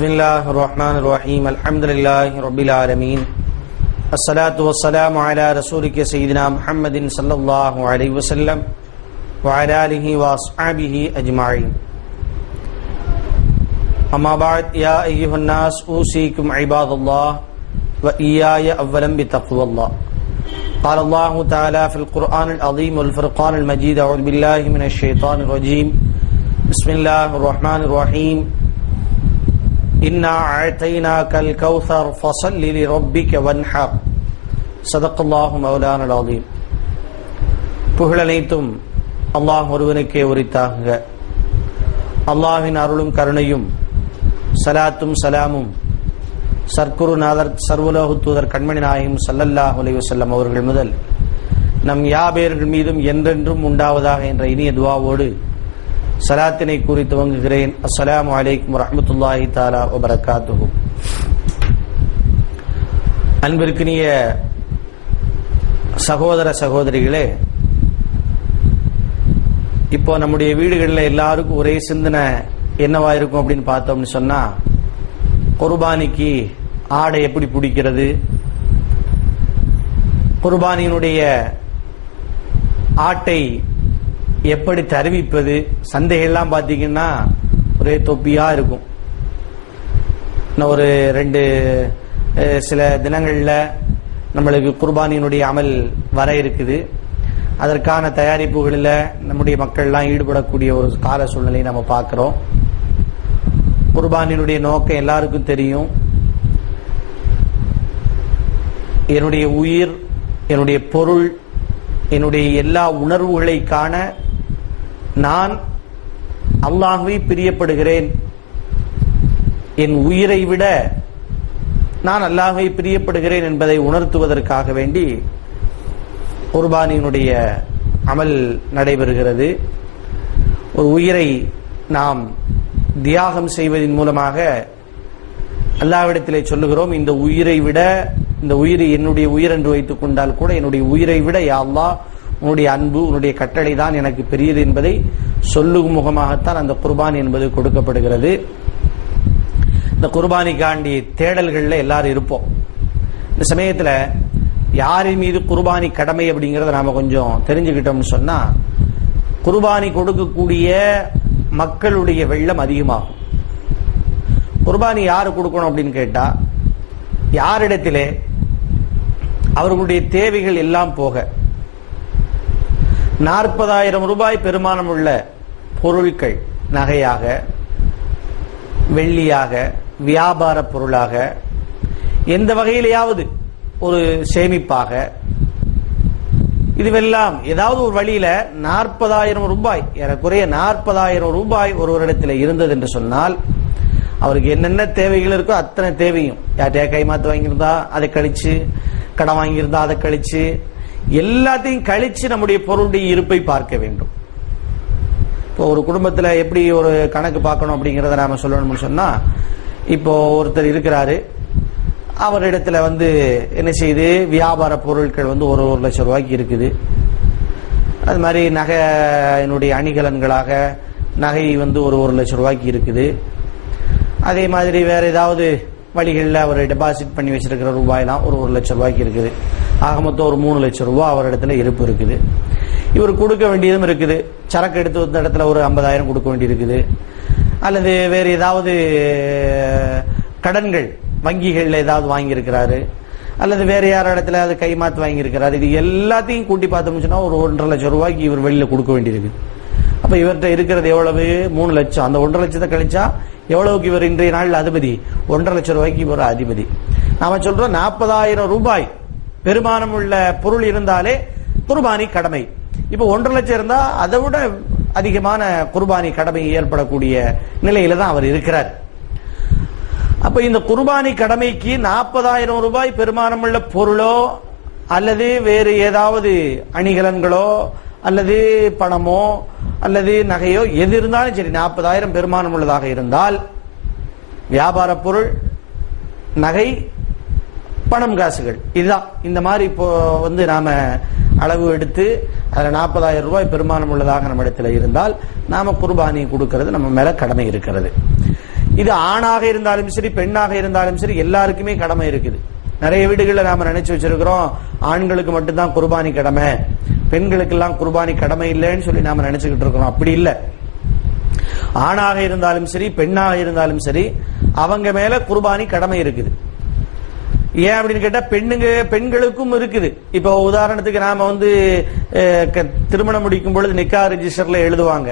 Bismillah ar-Rahman ar-Rahim. Alhamdulillahi Rabbil Alameen. As-salatu was-salamu ala rasulika Sayyidina Muhammadin sallallahu alayhi wa sallam wa ala alihi wa ashabihi ajma'in. Amma ba'd, ya ayyuhan nas usikum ibadallah wa iyaya awwalan bi taqwallah. Qala Allah ta'ala fil Qur'an al-azim wal Furqan al-majid. A'udhu billahi minash shaitanir rajim. Bismillahir rahmanir rahim. Inna a'tainaka al-kawthar fasalli li rabbika wanhar. Sadaqallahu mawlana al-azim. புகழனைத்தும் அல்லாஹ் ஒருவனுக்கே உரித்தாக. அல்லாஹ்வின் அருளும் கருணையும் சலாத்தும் சலாமும் சர்க்குருநாதர் சர்வலோக தூதர் கண்மணி நாயகம் ஸல்லல்லாஹு அலைஹி வஸல்லம் அவர்கள் முதல் நம் யாபேர்கள் மீதும் என்றென்றும் உண்டாவதாக என்ற இனிய துஆவோடு சலாத்தினை கூறி துவங்குகிறேன். அஸ்ஸலாமு அலைக்கும் வரஹ்மத்துல்லாஹி தஆலா வ பரக்காத்துஹு. அன்பிற்கினிய சகோதர சகோதரிகளே, இப்போ நம்முடைய வீடுகளில் எல்லாருக்கும் ஒரே சிந்தனை என்னவா இருக்கும் அப்படின்னு பார்த்தோம்னு சொன்னா, குர்பானிக்கு ஆடை எப்படி பிடிக்கிறது, குர்பானியினுடைய ஆட்டை எப்படி தருவிப்பது, சந்தைகள்லாம் பார்த்தீங்கன்னா ஒரே தொப்பியா இருக்கும். இன்னும் ஒரு சில தினங்கள்ல நம்மளுக்கு குர்பானியினுடைய அமல் வர இருக்குது. அதற்கான தயாரிப்புகளில் நம்முடைய மக்கள்லாம் ஈடுபடக்கூடிய ஒரு கால சூழ்நிலையை நம்ம பார்க்கிறோம். குர்பானியினுடைய நோக்கம் எல்லாருக்கும் தெரியும். என்னுடைய உயிர், என்னுடைய பொருள், என்னுடைய எல்லா உணர்வுகளை காண நான் அல்லாஹ்வை பிரியப்படுகிறேன். என் உயிரை விட நான் அல்லாஹ்வை பிரியப்படுகிறேன் என்பதை உணர்த்துவதற்காக வேண்டி குர்பானியினுடைய அமல் நடைபெறுகிறது. ஒரு உயிரை நாம் தியாகம் செய்வதன் மூலமாக அல்லாஹ்விடத்திலே சொல்லுகிறோம், இந்த உயிரை விட, இந்த உயிரை என்னுடைய உயிர் என்று வைத்துக் கொண்டால் கூட என்னுடைய உயிரை விட யா அல்லாஹ் உன்னுடைய அன்பு, உன்னுடைய கட்டளை தான் எனக்கு பெரியது என்பதை சொல்லும் முகமாகத்தான் அந்த குர்பானி என்பது கொடுக்கப்படுகிறது. இந்த குர்பானிக்காண்டி தேடல்கள்ல எல்லாரும் இருப்போம். இந்த சமயத்துல யாரின் மீது குர்பானி கடமை அப்படிங்கறத நாம கொஞ்சம் தெரிஞ்சுக்கிட்டோம்னு சொன்னா, குர்பானி கொடுக்கக்கூடிய மக்களுடைய வெள்ளம் அதிகமாகும். குர்பானி யாரு கொடுக்கணும் அப்படின்னு கேட்டா, யாரிடத்திலே அவர்களுடைய தேவைகள் எல்லாம் போக 40,000 ரூபாய் பெருமானம் உள்ள பொருட்கள், நகையாக, வெள்ளியாக, வியாபார பொருளாக, எந்த வகையிலேயாவது ஒரு சேமிப்பாக, இதுவெல்லாம் ஏதாவது ஒரு வழியில 40,000 ரூபாய், ஏறக்குறைய 40,000 ரூபாய் ஒருவரிடத்தில் இருந்தது என்று சொன்னால், அவருக்கு என்னென்ன தேவைகள் இருக்கோ அத்தனை தேவையும், யார்கிட்டயா கைமாத்து வாங்கியிருந்தா அதை கழிச்சு, கடன் வாங்கியிருந்தா அதை கழிச்சு, எல்லாத்தையும் கழிச்சு நம்முடைய பொருளுடைய இருப்பை பார்க்க வேண்டும். இப்போ ஒரு குடும்பத்துல எப்படி ஒரு கணக்கு பார்க்கணும் அப்படிங்கறத நாம சொல்லணும்னு சொன்னா, இப்போ ஒருத்தர் இருக்கிறாரு, அவரிடத்துல என்ன செய்யுது, வியாபார பொருட்கள் ஒரு லட்சம் ரூபாய்க்கு இருக்குது. அது மாதிரி நகையினுடைய அணிகலன்களாக நகை ஒரு லட்சம் ரூபாய்க்கு இருக்குது. அதே மாதிரி வேற ஏதாவது வழிகளில் அவர் டெபாசிட் பண்ணி வச்சிருக்கிற ரூபாயெல்லாம் ஒரு லட்சம் ரூபாய்க்கு இருக்குது. ஆக மொத்தம் ஒரு 3 லட்சம் ரூபாய் அவரிடத்துல இருப்பு இருக்குது. இவர் கொடுக்க வேண்டியதும் இருக்குது. சரக்கு எடுத்து வந்த இடத்துல ஒரு 50,000 கொடுக்க வேண்டியிருக்குது. அல்லது வேற ஏதாவது கடன்கள் வங்கிகள்ல ஏதாவது வாங்கியிருக்கிறாரு, அல்லது வேற யார் இடத்துல அது கைமாத்து வாங்கியிருக்கிறாரு. இது எல்லாத்தையும் கூட்டி பார்த்தோம்னு சொன்னா ஒரு 1.5 லட்சம் ரூபாய்க்கு இவர் வெளியில கொடுக்க வேண்டியிருக்கு. அப்ப இவர்கிட்ட இருக்கிறது எவ்வளவு? 3 லட்சம். அந்த 1.5 லட்சத்தை கழிச்சா எவ்வளவுக்கு இவர் இன்றைய நாள் அதிபதி? 1.5 லட்சம் ரூபாய்க்கு இவர் அதிபதி. நாம சொல்றோம் 40,000 ரூபாய் பெருமானம் உள்ள பொருள் இருந்தாலே குர்பானி கடமை. இப்ப 1.5 லட்சம் இருந்தா அதை விட அதிகமான குர்பானி கடமை ஏற்படக்கூடிய நிலையில தான் அவர் இருக்கிறார். அப்ப இந்த குர்பானி கடமைக்கு 40,000 ரூபாய் பெருமானம் உள்ள பொருளோ அல்லது வேறு ஏதாவது அணிகலன்களோ அல்லது பணமோ அல்லது நகையோ எது இருந்தாலும் சரி, 40,000 பெருமானம் உள்ளதாக இருந்தால் வியாபார பொருள், நகை, பணம், காசுகள், இதுதான். இந்த மாதிரி இப்போ நாம அளவு எடுத்து அதுல 40,000 ரூபாய் பெருமானம் உள்ளதாக நம்ம இடத்துல இருந்தால் நாம குர்பானி கொடுக்கிறது நம்ம மேல கடமை இருக்கிறது. இது ஆணாக இருந்தாலும் சரி பெண்ணாக இருந்தாலும் சரி எல்லாருக்குமே கடமை இருக்குது. நிறைய வீடுகளில் நாம நினைச்சு வச்சிருக்கிறோம் ஆண்களுக்கு மட்டும்தான் குர்பானி கடமை, பெண்களுக்கு எல்லாம் குர்பானி கடமை இல்லைன்னு சொல்லி நாம நினைச்சுக்கிட்டு இருக்கிறோம். அப்படி இல்லை. ஆணாக இருந்தாலும் சரி பெண்ணாக இருந்தாலும் சரி அவங்க மேல குர்பானி கடமை இருக்குது. ஏன் அப்படின்னு கேட்டா பெண்களுக்கும் இருக்குது. இப்போ உதாரணத்துக்கு நாம திருமணம் முடிக்கும் பொழுது நிக்கா ரெஜிஸ்டர்ல எழுதுவாங்க.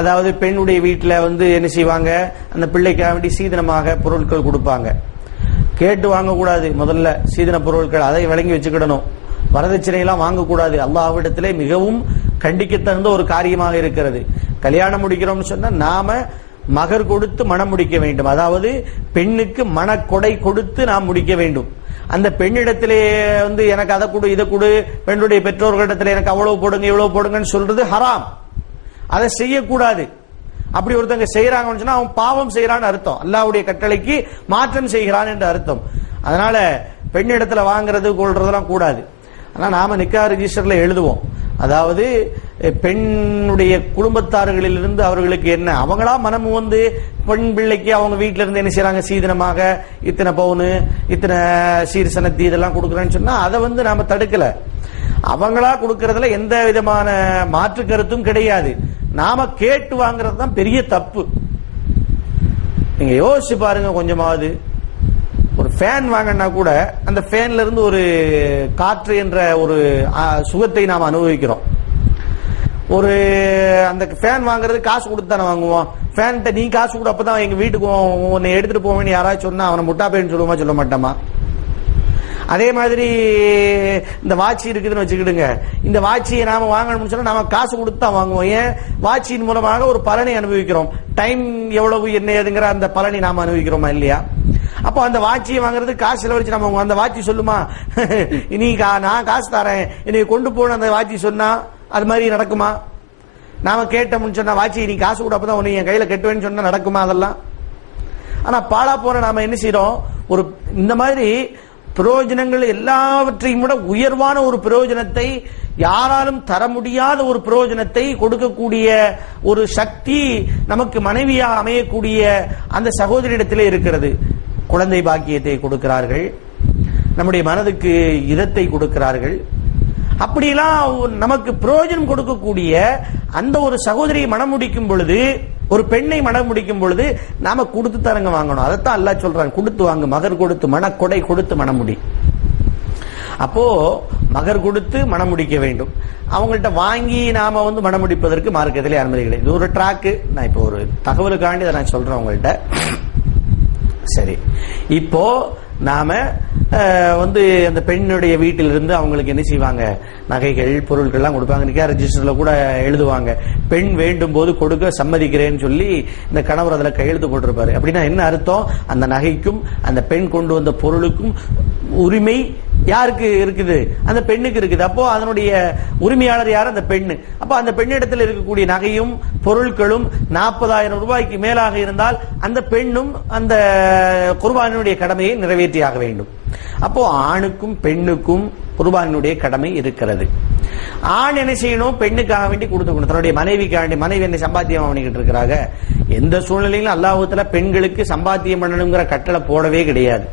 அதாவது பெண்ணுடைய வீட்டுல என்ன செய்வாங்க, அந்த பிள்ளைக்காக வேண்டி சீதனமாக பொருட்கள் கொடுப்பாங்க. கேட்டு வாங்கக்கூடாது, முதல்ல சீதன பொருட்கள் அதை விளங்கி வச்சுக்கிடணும். வரதட்சணை எல்லாம் வாங்கக்கூடாது. அல்லாஹ்விடத்திலே மிகவும் கண்டிக்கத்தகுந்த ஒரு காரியமாக இருக்கிறது. கல்யாணம் முடிக்கிறோம்னு சொன்னா நாம மகர் கொடுத்து மனம் முடிக்க வேண்டும். அதாவது பெண்ணுக்கு மனக்கொடை கொடுத்து நாம் முடிக்க வேண்டும். அந்த பெண்ணிடத்திலே எனக்கு அதை கொடு இதை கொடு, பெண்ணுடைய பெற்றோர்களிடத்துல எனக்கு அவ்வளவு போடுங்க இவ்வளவு போடுங்கன்னு சொல்றது ஹராம். அதை செய்யக்கூடாது. அப்படி ஒருத்தங்க செய்யறாங்கன்னு சொன்னா அவன் பாவம் செய்யறான்னு அர்த்தம், அல்லாஹ்வுடைய கட்டளைக்கு மாற்றம் செய்கிறான் என்று அர்த்தம். அதனால பெண்ணிடத்துல வாங்குறது கொள்றதெல்லாம் கூடாது. ஆனா நாம நிக்கா ரெஜிஸ்டர்ல எழுதுவோம். அதாவது பெண்ணுடைய குடும்பத்தார்களிலிருந்து அவர்களுக்கு என்ன அவங்களா மனம் பெண் பிள்ளைக்கு அவங்க வீட்டுல இருந்து என்ன செய்யறாங்க, சீதனமாக இத்தனை பவுனு இத்தனை சீர்சனத்தி இதெல்லாம் கொடுக்குறேன்னு சொன்னா அதை நாம தடுக்கல. அவங்களா கொடுக்கறதுல எந்த விதமான மாற்று கருத்தும் கிடையாது. நாம கேட்டு வாங்குறது தான் பெரிய தப்பு. நீங்க யோசிச்சு பாருங்க கொஞ்சமாவது. ஒரு ஃபேன் வாங்கினா கூட அந்த ஃபேன்ல இருந்து ஒரு காற்று என்ற ஒரு சுகத்தை நாம் அனுபவிக்கிறோம். ஒரு அந்த ஃபேன் வாங்குறது காசு கொடுத்து தானே வாங்குவோம். ஃபேன்கிட்ட நீ காசு கூட அப்பதான் எங்க வீட்டுக்கு உன்னை எடுத்துட்டு போவேன்னு யாராவது சொன்னா அவனை முட்டா பேன்னு சொல்லுவோமா, சொல்ல மாட்டோமா? அதே மாதிரி இந்த வாட்சி இருக்குதுன்னு வச்சுக்கிடுங்க. இந்த வாட்சியை நாம வாங்கணும்னு சொன்னா நாம காசு கொடுத்து தான் வாங்குவோம். ஏன்? வாட்சியின் மூலமாக ஒரு பலனை அனுபவிக்கிறோம். டைம் எவ்வளவு என்ன ஏதுங்கிற அந்த பலனை நாம அனுபவிக்கிறோமா இல்லையா? அப்போ அந்த வாட்சியை வாங்குறது காசு செலவழிச்சு நம்ம அந்த வாட்சி சொல்லுமா, நீ நான் காசு தரேன் என்னை கொண்டு போன அந்த வாட்சி சொன்னா அது மாதிரி நடக்குமா? நாம கேட்டோம்னு சொன்னா வாட்சி நீ காசு கூட அப்பதான் உன்னை என் கையில கட்டுவேன்னு சொன்னா நடக்குமா? அதெல்லாம். ஆனா பாலா போன நாம என்ன செய்யறோம், ஒரு இந்த மாதிரி பிரயோஜனங்கள் எல்லாவற்றையும் விட உயர்வான ஒரு பிரயோஜனத்தை, யாராலும் தர முடியாத ஒரு பிரயோஜனத்தை கொடுக்கக்கூடிய ஒரு சக்தி நமக்கு மனைவியாக அமையக்கூடிய அந்த சகோதரியிடத்திலே இருக்கிறது. குழந்தை பாக்கியத்தை கொடுக்கிறார்கள், நம்முடைய மனதுக்கு இதத்தை கொடுக்கிறார்கள். அப்படியெல்லாம் நமக்கு பிரயோஜனம் கொடுக்கக்கூடிய அந்த ஒரு சகோதரியை மனம் முடிக்கும் பொழுது, ஒரு பெண்ணை மனம் முடிக்கும் பொழுது நாம கொடுத்து தரங்க வாங்கணும். அதைத்தான் அல்லாஹ் சொல்றாங்க, கொடுத்து வாங்க, மகர் கொடுத்து மனக்கொடை கொடுத்து மனமுடி. அப்போ மகர் கொடுத்து மனம் முடிக்க வேண்டும். அவங்கள்ட்ட வாங்கி நாம மனம் முடிப்பதற்கு மார்க்கத்திலே அனுமதி கிடையாது. இது ஒரு ட்ராக்கு. நான் இப்போ ஒரு தகவலுக்காண்டி இதை நான் சொல்றேன் உங்கள்கிட்ட. சரி, இப்போ நாம அந்த பெண்ணுடைய வீட்டிலிருந்து அவங்களுக்கு என்ன செய்வாங்க, நகைகள் பொருட்கள் எல்லாம் கொடுப்பாங்க. நிக்கா ரெஜிஸ்டர்ல கூட எழுதுவாங்க, பெண் வேண்டும் போது கொடுக்க சம்மதிக்கிறேன்னு சொல்லி இந்த கணவர் அதுல கையெழுத்து போட்டிருப்பாரு. அப்படின்னா என்ன அர்த்தம்? அந்த நகைக்கும் அந்த பெண் கொண்டு வந்த பொருளுக்கும் உரிமை யாருக்கு இருக்குது? அந்த பெண்ணுக்கு இருக்குது. அப்போ அதனுடைய உரிமையாளர் யார்? அந்த பெண்ணு. அப்போ அந்த பெண்ணிடத்தில் இருக்கக்கூடிய நகையும் பொருட்களும் 40,000 ரூபாய்க்கு மேலாக இருந்தால் அந்த பெண்ணும் அந்த குர்பானினுடைய கடமையை நிறைவேற்றியாக வேண்டும். அப்போ ஆணுக்கும் பெண்ணுக்கும் குர்பானினுடைய கடமை இருக்கிறது. ஆண் என்ன செய்யணும்? பெண்ணுக்காக வேண்டி கொடுத்துக்கணும். தன்னுடைய மனைவிக்காக, மனைவி என்ன சம்பாத்தியம் பண்ணிக்கிட்டு இருக்கிறாங்க. எந்த சூழ்நிலையிலும் அல்லாஹ்வுத்தாலா பெண்களுக்கு சம்பாத்தியம் பண்ணணுங்கிற கட்டளை போடவே கிடையாது.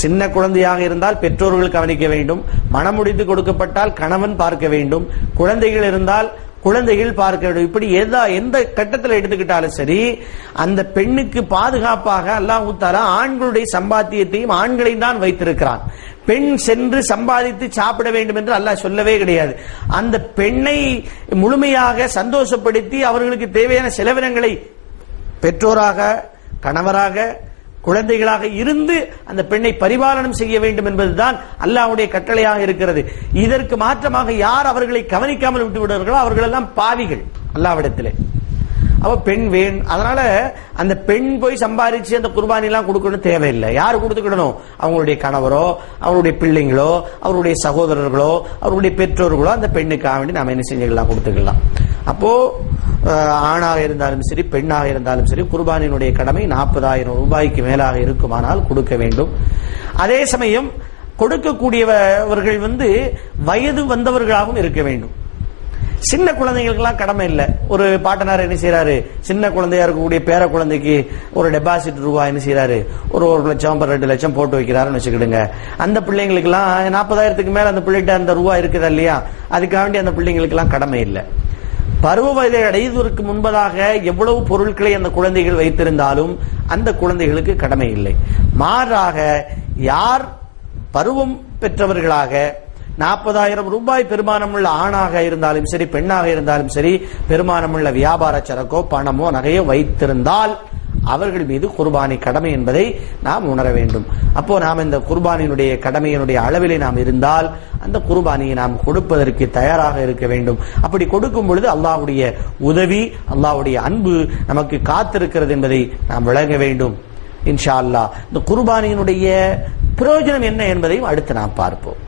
சின்ன குழந்தையாக இருந்தால் பெற்றோர்கள் கவனிக்க வேண்டும், மனம் முடித்து கொடுக்கப்பட்டால் கணவன் பார்க்க வேண்டும், குழந்தைகள் இருந்தால் குழந்தைகள் பார்க்க வேண்டும். இப்படி எந்த கட்டத்தில் எடுத்துக்கிட்டாலும் சரி, அந்த பெண்ணுக்கு பாதுகாப்பாக அல்லாஹ்வுத்தாலா ஆண்களுடைய சம்பாத்தியத்தையும் ஆண்களையும் தான் வைத்திருக்கிறான். பெண் சென்று சம்பாதித்து சாப்பிட வேண்டும் என்று அல்லாஹ் சொல்லவே கிடையாது. அந்த பெண்ணை முழுமையாக சந்தோஷப்படுத்தி அவர்களுக்கு தேவையான செலவினங்களை பெற்றோராக, கணவராக, குழந்தைகளாக இருந்து அந்த பெண்ணை பரிபாலனம் செய்ய வேண்டும் என்பதுதான் அல்லாஹ்வுடைய கட்டளையாக இருக்கிறது. இதற்கு மாற்றமாக யார் அவர்களை கவனிக்காமல் விட்டு விடுவார்களோ அவர்கள் எல்லாம் பாவிகள் அல்லாஹ்விடத்திலே. அவ பெண் வேணும். அதனால அந்த பெண் போய் சம்பாதிச்சு அந்த குர்பானி எல்லாம் கொடுக்கணும் தேவையில்லை. யாரு கொடுத்துக்கிடணும்? அவங்களுடைய கணவரோ, அவருடைய பிள்ளைங்களோ, அவருடைய சகோதரர்களோ, அவருடைய பெற்றோர்களோ அந்த பெண்ணுக்காக வேண்டி நாம என்ன செஞ்சுக்கலாம், கொடுத்துக்கலாம். அப்போ ஆணாக இருந்தாலும் சரி பெண்ணாக இருந்தாலும் சரி குர்பானியினுடைய கடமை 40,000 ரூபாய்க்கு மேலாக இருக்குமானால் கொடுக்க வேண்டும். அதே சமயம் கொடுக்கக்கூடியவர்கள் வயது வந்தவர்களாகவும் இருக்க வேண்டும். சின்ன குழந்தைகளுக்கெல்லாம் கடமை இல்லை. ஒரு பாட்டனார் என்ன செய்யறாரு, சின்ன குழந்தையா இருக்கக்கூடிய பேர குழந்தைக்கு ஒரு டெபாசிட் ரூபாய் என்ன செய்யறாரு, ஒரு 1 லட்சம் 2 லட்சம் போட்டு வைக்கிறாருன்னு வச்சுக்கிடுங்க. அந்த பிள்ளைங்களுக்கு எல்லாம் 40,000க்கு மேல அந்த பிள்ளைகிட்ட அந்த ரூபாய் இருக்குதா இல்லையா, அதுக்காக வேண்டி அந்த பிள்ளைங்களுக்கு எல்லாம் கடமை இல்லை. பருவ வயதை அடைவதற்கு முன்பதாக எவ்வளவு பொருட்களை அந்த குழந்தைகள் வைத்திருந்தாலும் அந்த குழந்தைகளுக்கு கடமை இல்லை. மாறாக யார் பருவம் பெற்றவர்களாக 40,000 ரூபாய் பெருமானமுள்ள ஆணாக இருந்தாலும் சரி, பெண்ணாக இருந்தாலும் சரி, பெருமானமுள்ள வியாபார சரக்கோ பணமோ நகையோ வைத்திருந்தால் அவர்கள் மீது குர்பானி கடமை என்பதை நாம் உணர வேண்டும். அப்போ நாம் இந்த குர்பானியினுடைய கடமையினுடைய அளவிலே நாம் இருந்தால் அந்த குர்பானியை நாம் கொடுப்பதற்கு தயாராக இருக்க வேண்டும். அப்படி கொடுக்கும் பொழுது அல்லாஹ்வுடைய உதவி, அல்லாஹ்வுடைய அன்பு நமக்கு காத்திருக்கிறது என்பதை நாம் விளங்க வேண்டும். இன்ஷா அல்லாஹ் இந்த குர்பானியினுடைய பிரயோஜனம் என்ன என்பதையும் அடுத்து நாம் பார்ப்போம்.